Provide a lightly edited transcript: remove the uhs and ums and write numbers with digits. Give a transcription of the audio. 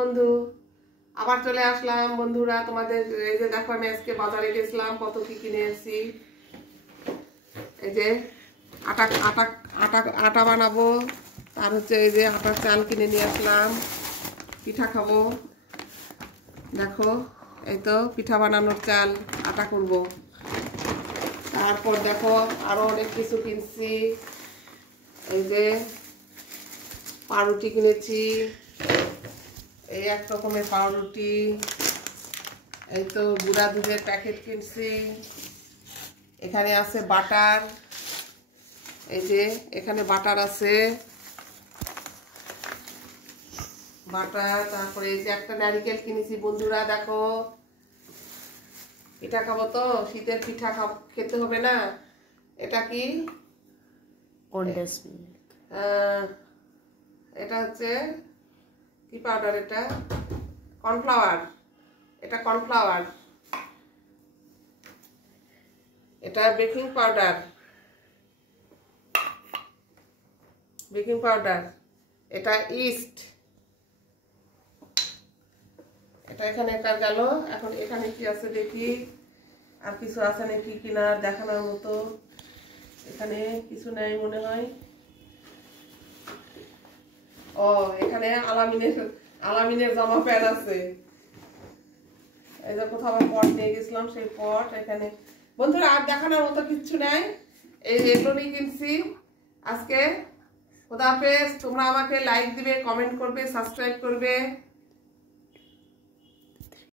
বন্ধু, আবার চলে আসলাম বন্ধুরা তোমাদের। এই যে দেখো, আমি আজকে বাজারে গেছিলাম, কত কি কিনে এসেছি। এই যে আটা আটা আটা আটা বানাবো, আর হচ্ছে এই যে আটার চাল কিনে নিয়ে আসলাম, পিঠা খাবো। দেখো, এই তো পিঠা বানানোর চাল, আটা করব। তারপর দেখো আরো অনেক কিছু কিনছি। এই যে পাউরুটি কিনেছি, এই এক রকমের পাউরুটি। এই তো গুঁড়া দুধের প্যাকেট কিনছি। এখানে আছে বাটার, এই যে এখানে বাটার আছে, বাটার। তারপরে এই যে একটা নারিকেল কিনেছি বন্ধুরা, দেখো পিঠা খাবো তো, শীতের পিঠা খেতে হবে না। এটা কি? Condense milk. এটা হচ্ছে কি পাউডার? এটা কর্নফ্লাওয়ার। এটা কর্নফ্লাওয়ার। এটা বেকিং পাউডার, বেকিং পাউডার। এটা ইস্ট। এটা এখানে একটা গেল। এখন এখানে কি আছে দেখি, আর কিছু আছে নাকি কিনার দেখানোর মতো। এখানে কিছু নেই মনে হয়। ও, এখানে আলামিনের জামা প্যান্ট আছে। এই যে কোথাও পট নিয়ে গেছিলাম, সেই পট এখানে। বন্ধুরা, আর দেখানোর মতো কিচ্ছু নাই। এই এগুলোই কিনছি আজকে। খোদা হাফেজ। তোমরা আমাকে লাইক দিবে, কমেন্ট করবে, সাবস্ক্রাইব করবে।